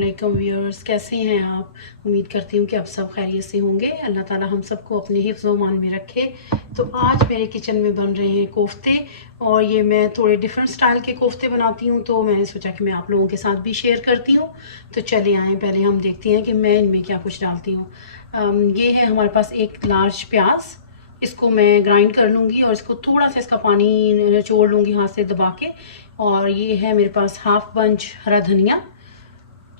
अस्सलामुअलैकुम व्यूअर्स, कैसे हैं आप। उम्मीद करती हूँ कि आप सब खैरियत से होंगे। अल्लाह ताला हम सबको अपने हिफ्ज़ व मान में रखे। तो आज मेरे किचन में बन रहे हैं कोफ्ते, और ये मैं थोड़े डिफरेंट स्टाइल के कोफ्ते बनाती हूँ, तो मैंने सोचा कि मैं आप लोगों के साथ भी शेयर करती हूँ। तो चले आएँ, पहले हम देखते हैं कि मैं इनमें क्या कुछ डालती हूँ। ये है हमारे पास एक लार्ज प्याज, इसको मैं ग्राइंड कर लूँगी और इसको थोड़ा सा इसका पानी निचोड़ लूँगी हाथ से दबा के। और ये है मेरे पास हाफ बंच हरा धनिया,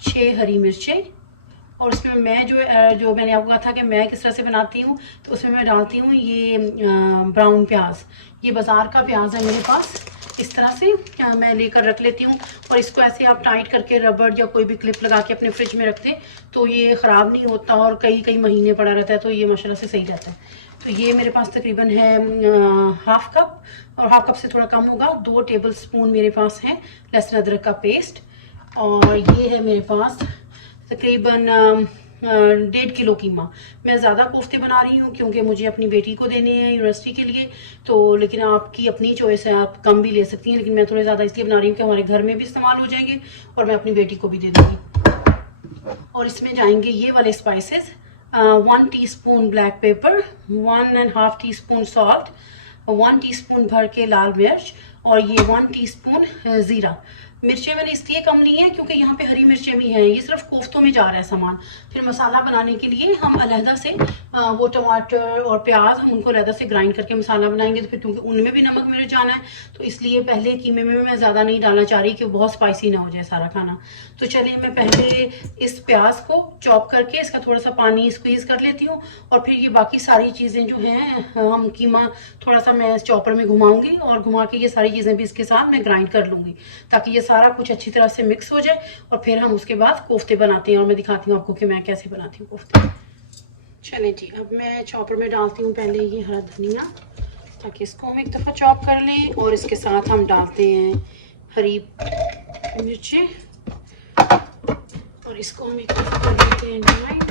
6 हरी मिर्चें, और उसमें मैं जो मैंने आपको कहा था कि मैं किस तरह से बनाती हूँ, तो उसमें मैं डालती हूँ ये ब्राउन प्याज। ये बाज़ार का प्याज है मेरे पास, इस तरह से मैं लेकर रख लेती हूँ। और इसको ऐसे आप टाइट करके रबड़ या कोई भी क्लिप लगा के अपने फ्रिज में रख दें तो ये ख़राब नहीं होता और कई कई महीने पड़ा रहता है, तो ये माशाल्लाह से सही रहता है। तो ये मेरे पास तकरीबन है हाफ कप, और हाफ कप से थोड़ा कम होगा, 2 टेबल स्पून मेरे पास है लहसुन अदरक का पेस्ट। और ये है मेरे पास तकरीबन 1.5 किलो कीमा। मैं ज़्यादा कोफ्ते बना रही हूँ क्योंकि मुझे अपनी बेटी को देने हैं यूनिवर्सिटी के लिए, तो लेकिन आपकी अपनी चॉइस है, आप कम भी ले सकती हैं, लेकिन मैं थोड़े ज़्यादा इसलिए बना रही हूँ कि हमारे घर में भी इस्तेमाल हो जाएंगे और मैं अपनी बेटी को भी दे दूँगी। और इसमें जाएंगे ये वाले spices: 1 teaspoon black pepper, 1.5 teaspoon salt, 1 teaspoon भर के लाल मिर्च, और ये 1 टीस्पून ज़ीरा। मिर्चें मैंने इसलिए कम ली हैं क्योंकि यहाँ पे हरी मिर्चें भी हैं, ये सिर्फ कोफ्तों में जा रहा है सामान। फिर मसाला बनाने के लिए हम अलहदा से वो टमाटर और प्याज हम उनको अलहदा से ग्राइंड करके मसाला बनाएंगे, तो फिर क्योंकि उनमें भी नमक मिर्च जाना है, तो इसलिए पहले कीमे में मैं ज़्यादा नहीं डालना चाह रही कि बहुत स्पाइसी ना हो जाए सारा खाना। तो चलिए मैं पहले इस प्याज को चॉप करके इसका थोड़ा सा पानी स्क्वीज़ कर लेती हूँ, और फिर ये बाकी सारी चीज़ें जो हैं हम कीमा थोड़ा सा मैं चॉपर में घुमाऊंगी और घुमा के ये सारी चीज़ें भी इसके साथ मैं ग्राइंड कर लूँगी ताकि ये सारा कुछ अच्छी तरह से मिक्स हो जाए। और फिर हम उसके बाद कोफ्ते बनाते हैं, और मैं दिखाती हूँ आपको कि मैं कैसे बनाती हूँ कोफ्ते। चलें जी, अब मैं चॉपर में डालती हूँ पहले ये हरा धनिया, ताकि इसको हम एक दफ़ा चॉप कर लें, और इसके साथ हम डालते हैं हरी मिर्चें, और इसको हम एक दफ़ा कर लेते हैं ग्राइंड।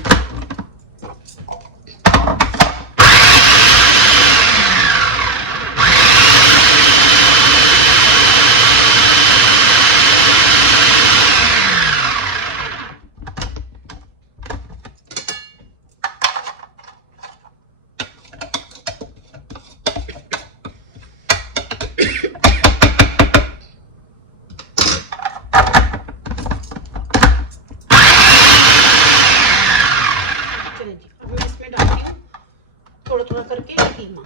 थोड़ा थोड़ा करके कीमा,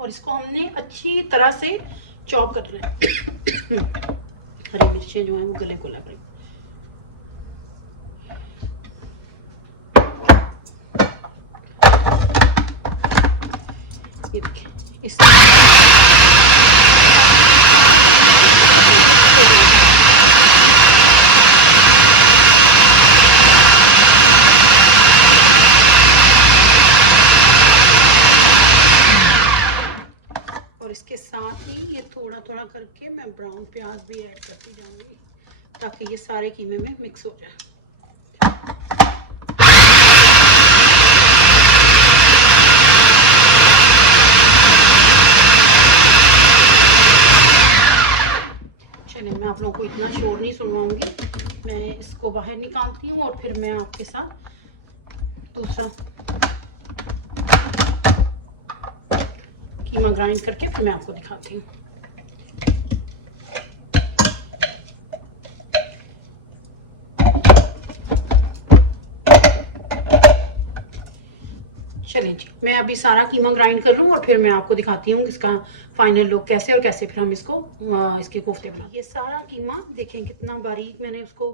और इसको हमने अच्छी तरह से चॉप कर लेना है। हरी मिर्चें जो है वो गले को लग रही। ये देखिए इस और इसके साथ ही ये थोड़ा थोड़ा करके मैं ब्राउन प्याज भी ऐड करती जाऊंगी ताकि ये सारे कीमे में मिक्स हो जाए। चलिए मैं आप लोगों को इतना शोर नहीं सुनवाऊंगी, मैं इसको बाहर निकालती हूँ और फिर मैं आपके साथ दूसरा कीमा ग्राइंड करके फिर मैं आपको दिखाती हूँ। चलिए जी, मैं अभी सारा कीमा ग्राइंड कर लूँ और फिर मैं आपको दिखाती हूँ इसका फाइनल लुक कैसे, और कैसे फिर हम इसको इसके कोफ्ते बना। ये सारा कीमा देखें कितना बारीक मैंने उसको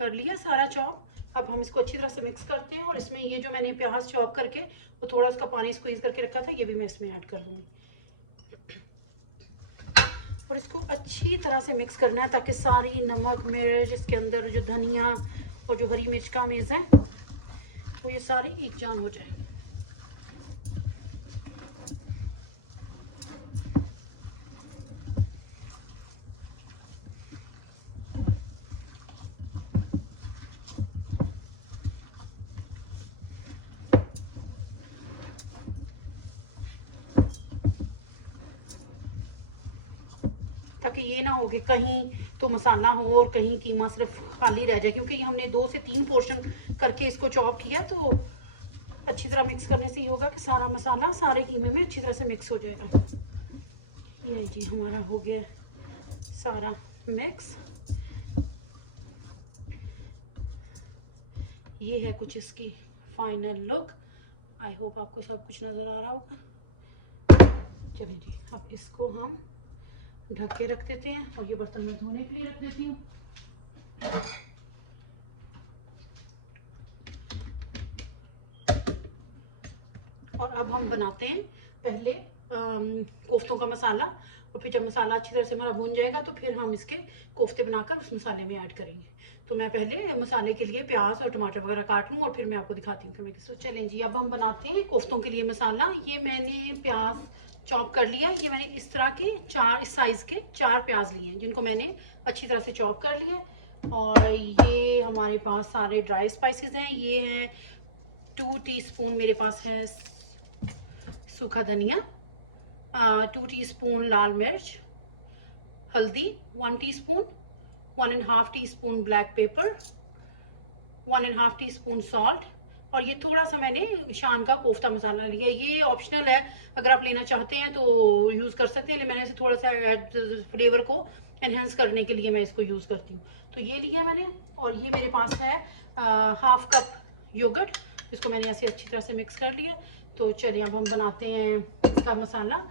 कर लिया सारा चॉप। अब हम इसको अच्छी तरह से मिक्स करते हैं, और इसमें ये जो मैंने प्याज चॉप करके वो थोड़ा उसका पानी स्क्वीज करके रखा था, ये भी मैं इसमें ऐड कर दूँगी, और इसको अच्छी तरह से मिक्स करना है ताकि सारी नमक मिर्च इसके अंदर जो धनिया और जो हरी मिर्च का मेज़ है वो ये सारी एक जान हो जाए। ताकि ये ना हो कि कहीं तो मसाला हो और कहीं कीमा सिर्फ खाली रह जाए, क्योंकि हमने 2 से 3 पोर्शन करके इसको चॉप किया। तो अच्छी तरह मिक्स करने से ये होगा कि सारा मसाला सारे कीमे में अच्छी तरह से मिक्स हो जाएगा। ये जी हमारा हो गया सारा मिक्स। ये है कुछ इसकी फाइनल लुक। आई होप आपको सब कुछ नज़र आ रहा होगा। चलिए जी, अब इसको हम ढक के रख देते हैं और ये बर्तन में धोने के लिए रख देती हूँ। और अब हम बनाते हैं पहले कोफ्तों का मसाला, और फिर जब मसाला अच्छी तरह से हमारा भून जाएगा तो फिर हम इसके कोफ्ते बनाकर उस मसाले में ऐड करेंगे। तो मैं पहले मसाले के लिए प्याज और टमाटर वगैरह काट लूँ और फिर मैं आपको दिखाती हूँ कि मैं किस। चलें जी, अब हम बनाते हैं कोफ्तों के लिए मसाला। ये मैंने प्याज चॉप कर लिया। ये मैंने इस तरह के इस साइज़ के 4 प्याज लिए हैं, जिनको मैंने अच्छी तरह से चॉप कर लिया। और ये हमारे पास सारे ड्राई स्पाइसेस हैं। ये हैं 2 टीस्पून मेरे पास है सूखा धनिया, 2 टीस्पून लाल मिर्च, हल्दी 1 teaspoon, 1.5 teaspoon black pepper, 1.5 teaspoon salt, और ये थोड़ा सा मैंने शान का कोफ्ता मसाला लिया। ये ऑप्शनल है, अगर आप लेना चाहते हैं तो यूज़ कर सकते हैं, लेकिन मैंने इसे थोड़ा सा फ्लेवर को एनहेंस करने के लिए मैं इसको यूज़ करती हूँ। तो ये लिया मैंने। और ये मेरे पास है 1/2 कप योगर्ट, इसको मैंने ऐसे अच्छी तरह से मिक्स कर लिया। तो चलिए अब हम बनाते हैं इसका मसाला।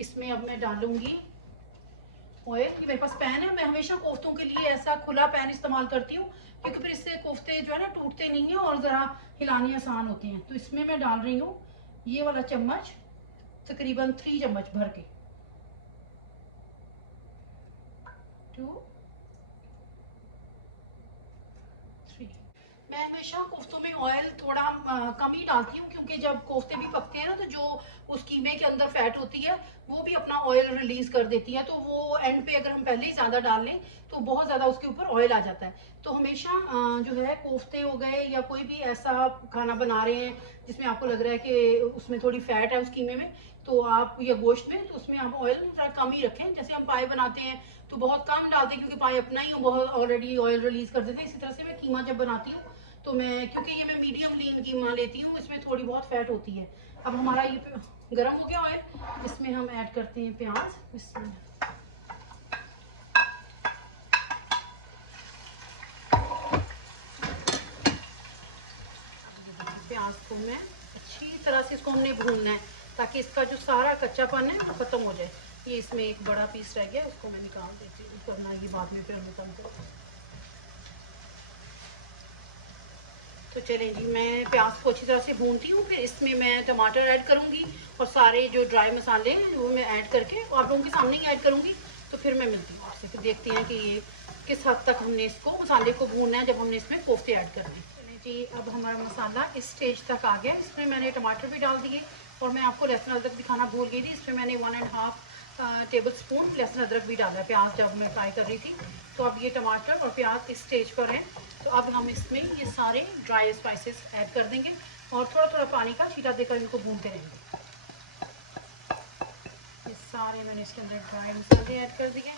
इसमें अब मैं डालूंगी ऑयल। ये मेरे पास पैन है। मैं हमेशा कोफ्तों के लिए ऐसा खुला पैन इस्तेमाल करती हूँ, क्योंकि फिर इससे कोफ्ते जो है ना टूटते नहीं हैं और ज़रा हिलाने आसान होते हैं। तो इसमें मैं डाल रही हूँ ये वाला चम्मच, तकरीबन 3 चम्मच भर के, 2 3। मैं हमेशा कोफ्तों में ऑयल थोड़ा कम ही डालती हूँ, क्योंकि जब कोफ्ते भी पकते हैं ना तो जो उस कीमे के अंदर फैट होती है वो भी अपना ऑयल रिलीज कर देती है। तो वो एंड पे अगर हम पहले ही ज़्यादा डाल लें तो बहुत ज़्यादा उसके ऊपर ऑयल आ जाता है। तो हमेशा जो है कोफ्ते हो गए या कोई भी ऐसा खाना बना रहे हैं जिसमें आपको लग रहा है कि उसमें थोड़ी फैट है उस कीमे में, तो आप, या गोश्त में, तो उसमें आप ऑयल थोड़ा कम ही रखें। जैसे हम पाए बनाते हैं तो बहुत कम डालते हैं, क्योंकि पाए अपना ही बहुत ऑलरेडी ऑयल रिलीज कर देते हैं। इसी तरह से मैं कीमा जब बनाती हूँ तो मैं, क्योंकि ये मैं मीडियम लीन कीमा लेती हूँ, इसमें थोड़ी बहुत फैट होती है। अब हमारा ये गर्म हो गया ऑयल, इसमें हम ऐड करते हैं प्याज। इसमें प्याज को मैं अच्छी तरह से इसको हमने भूनना है, ताकि इसका जो सारा कच्चापन है वो खत्म हो जाए। ये इसमें एक बड़ा पीस रह गया, इसको मैं निकाल देती हूँ, वरना ये बाद में फिर हम निकालते हैं। तो चलें जी, मैं प्याज को अच्छी तरह से भूनती हूँ, फिर इसमें मैं टमाटर ऐड करूँगी और सारे जो ड्राई मसाले हैं वो मैं ऐड करके आप लोगों के सामने ही ऐड करूँगी। तो फिर मैं मिलती हूँ आपसे, फिर देखते हैं कि ये किस हद तक हमने इसको मसाले को भूनना है जब हमने इसमें कोफ्ते ऐड करने हैं। चलिए जी, अब हमारा मसाला इस स्टेज तक आ गया। इसमें मैंने टमाटर भी डाल दिए, और मैं आपको लहसुन अदरक दिखाना भूल गई थी। इसमें मैंने 1.5 टेबल स्पून लहसुन अदरक भी डाला है प्याज जब मैं फ्राई कर रही थी। तो अब ये टमाटर और प्याज इस स्टेज पर हैं। तो अब हम इसमें ये सारे ड्राई स्पाइसेस ऐड कर देंगे और थोड़ा थोड़ा पानी का छींटा देकर इनको भूनते रहेंगे। ये सारे मैंने इसके अंदर ड्राई मसाले ऐड कर दिए।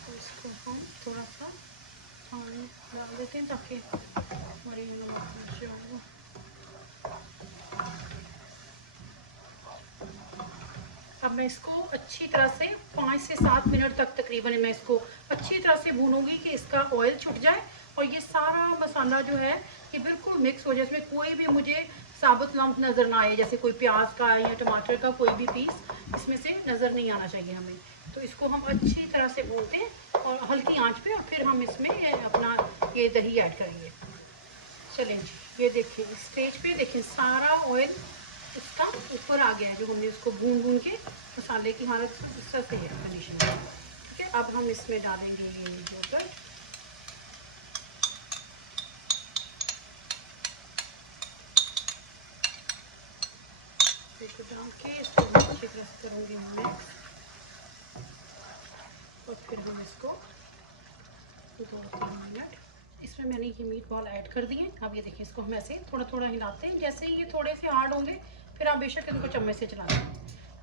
तो इसको हम थोड़ा सा पानी डाल देते हैं ताकि हमारी नमक मिर्च हो। अब मैं इसको अच्छी तरह से 5 से 7 मिनट तक तकरीबन मैं इसको अच्छी तरह से भूनूंगी कि इसका ऑयल छूट जाए और ये सारा मसाला जो है ये बिल्कुल मिक्स हो जाए। इसमें कोई भी मुझे साबुत लम्प नज़र ना आए, जैसे कोई प्याज का या टमाटर का कोई भी पीस इसमें से नज़र नहीं आना चाहिए हमें। तो इसको हम अच्छी तरह से भूनते हैं और हल्की आंच पे, और फिर हम इसमें अपना ये दही ऐड करेंगे। चलें जी, ये देखिए इस स्टेज पे देखिए सारा ऑयल इसका ऊपर आ गया है, जो हमने इसको भून भून के मसाले की हालत इस तरह से है कंडीशन। ठीक है, अब हम इसमें डालेंगे ये योगर्ट। इसको डाल के इसको अच्छी तरह से करूँगी मिक्स, और फिर हम इसको 2-3 मिनट इसमें मैंने ये मीट बॉल ऐड कर दिए। अब ये देखिए, इसको हम ऐसे थोड़ा थोड़ा हिलाते हैं। जैसे ही ये थोड़े से हार्ड होंगे फिर आप बेशक इनको चम्मच से चला दें।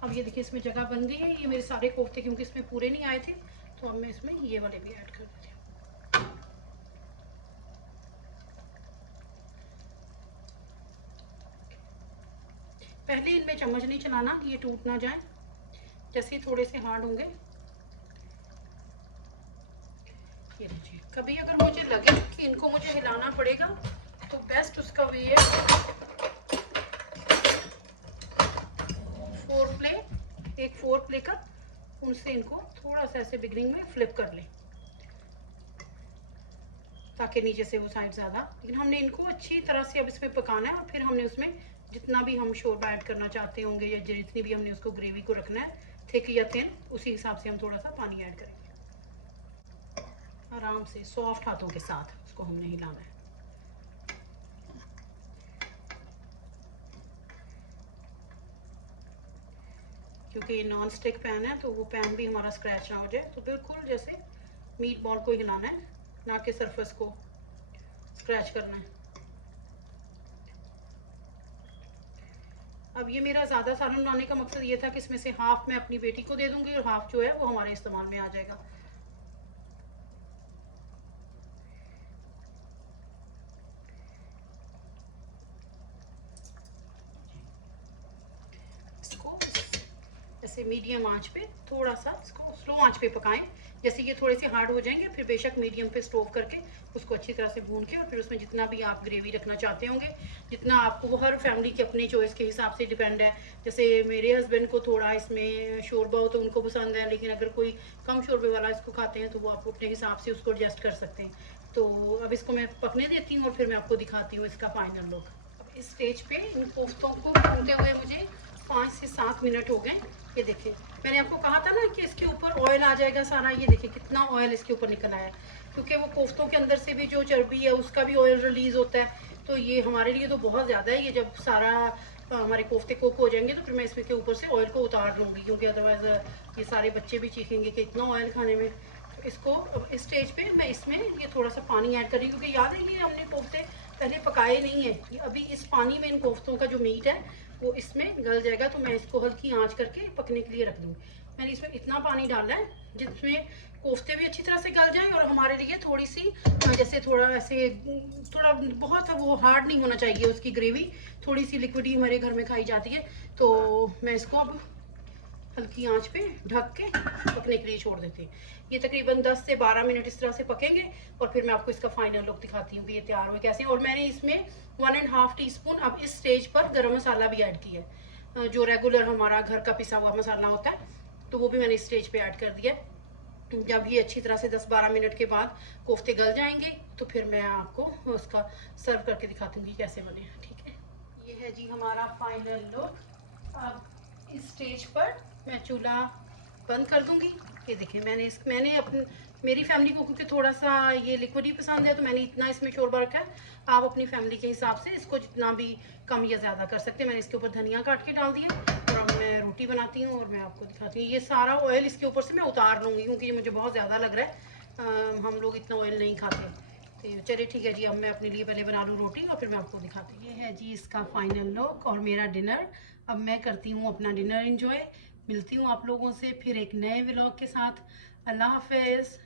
अब ये देखिए, इसमें जगह बन गई है। ये मेरे सारे कोफ्ते क्योंकि इसमें पूरे नहीं आए थे, तो अब मैं इसमें ये वाले भी ऐड कर देती हूँ। पहले इनमें चम्मच नहीं चलाना, ये टूट ना जाए। जैसे ही थोड़े से हार्ड होंगे, ये लीजिए। कभी अगर मुझे लगे कि इनको मुझे हिलाना पड़ेगा तो बेस्ट उसका वे है एक फोर्क लेकर उनसे इनको थोड़ा सा ऐसे बिगनिंग में फ्लिप कर लें, ताकि नीचे से वो साइड ज़्यादा। लेकिन हमने इनको अच्छी तरह से अब इसमें पकाना है, और फिर हमने उसमें जितना भी हम शोरबा ऐड करना चाहते होंगे या जितनी भी हमने उसको ग्रेवी को रखना है, थिक या थिन, उसी हिसाब से हम थोड़ा सा पानी ऐड करेंगे। आराम से सॉफ्ट हाथों के साथ उसको हमने हिलाना है। क्योंकि ये नॉन स्टिक पैन है तो वो पैन भी हमारा स्क्रैच ना हो जाए। तो बिल्कुल जैसे मीट बॉल को हिलाना है, ना कि सरफेस को स्क्रैच करना है। अब ये मेरा ज़्यादा सालन बनाने का मकसद ये था कि इसमें से हाफ मैं अपनी बेटी को दे दूंगी और हाफ जो है वो हमारे इस्तेमाल में आ जाएगा। इसको ऐसे मीडियम आंच पे थोड़ा सा इसको स्लो आंच पे पकाएं। जैसे ये थोड़े से हार्ड हो जाएंगे फिर बेशक मीडियम पे स्टोव करके उसको अच्छी तरह से भून के, और फिर उसमें जितना भी आप ग्रेवी रखना चाहते होंगे, जितना आपको, वो हर फैमिली के अपनी चॉइस के हिसाब से डिपेंड है। जैसे मेरे हस्बैंड को थोड़ा इसमें शोरबा हो तो उनको पसंद है, लेकिन अगर कोई कम शोरबे वाला इसको खाते हैं तो वो आप अपने हिसाब से उसको एडजस्ट कर सकते हैं। तो अब इसको मैं पकने देती हूँ और फिर मैं आपको दिखाती हूँ इसका फाइनल लुक। अब इस स्टेज पे इन कोफ्तों को भूनते हुए मुझे 5 से 7 मिनट हो गए। ये देखिए, मैंने आपको कहा था ना कि इसके ऊपर ऑयल आ जाएगा सारा। ये देखिए कितना ऑयल इसके ऊपर निकल आया है, क्योंकि वो कोफ्तों के अंदर से भी जो चर्बी है उसका भी ऑयल रिलीज होता है। तो ये हमारे लिए तो बहुत ज़्यादा है। ये जब सारा हमारे कोफ्ते कुक हो जाएंगे तो फिर मैं इसमें के ऊपर से ऑयल को उतार लूँगी, क्योंकि अदरवाइज़ ये सारे बच्चे भी चीखेंगे कि इतना ऑयल खाने में। तो इसको अब इस स्टेज पे मैं इसमें ये थोड़ा सा पानी ऐड कर रही हूँ, क्योंकि याद है ये हमने कोफ्ते पहले पकाए नहीं है। ये अभी इस पानी में इन कोफ्तों का जो मीट है वो इसमें गल जाएगा। तो मैं इसको हल्की आंच करके पकने के लिए रख दूँगी। मैंने इसमें इतना पानी डाला है जिसमें कोफ्ते भी अच्छी तरह से गल जाएं, और हमारे लिए थोड़ी सी जैसे थोड़ा ऐसे थोड़ा बहुत वो हार्ड नहीं होना चाहिए उसकी ग्रेवी, थोड़ी सी लिक्विड ही हमारे घर में खाई जाती है। तो मैं इसको अब हल्की आंच पे ढक के पकने के लिए छोड़ देते हैं। ये तकरीबन 10 से 12 मिनट इस तरह से पकेंगे, और फिर मैं आपको इसका फाइनल लुक दिखाती हूँ कि ये तैयार हुए कैसे। और मैंने इसमें 1.5 टीस्पून अब इस स्टेज पर गरम मसाला भी ऐड किया है, जो रेगुलर हमारा घर का पिसा हुआ मसाला होता है, तो वो भी मैंने इस स्टेज पे ऐड कर दिया है। जब ये अच्छी तरह से 10-12 मिनट के बाद कोफ्ते गल जाएंगे तो फिर मैं आपको उसका सर्व करके दिखाती हूँ कैसे बने। ठीक है, ये है जी हमारा फाइनल लुक। अब इस स्टेज पर मैं चूल्हा बंद कर दूंगी। ये देखिए, मैंने मेरी फैमिली को क्योंकि थोड़ा सा ये लिक्विड ही पसंद है तो मैंने इतना इसमें शोरबा रखा है। आप अपनी फैमिली के हिसाब से इसको जितना भी कम या ज़्यादा कर सकते हैं। मैंने इसके ऊपर धनिया काट के डाल दिया, और अब मैं रोटी बनाती हूँ और मैं आपको दिखाती हूँ। ये सारा ऑयल इसके ऊपर से मैं उतार लूँगी, क्योंकि ये मुझे बहुत ज़्यादा लग रहा है। हम लोग इतना ऑयल नहीं खाते। तो चलिए ठीक है जी, अब मैं अपने लिए पहले बना लूँ रोटी और फिर मैं आपको दिखाती हूँ। ये है जी इसका फाइनल लुक और मेरा डिनर। अब मैं करती हूँ अपना डिनर एंजॉय। मिलती हूँ आप लोगों से फिर एक नए व्लॉग के साथ। अल्लाह हाफिज़।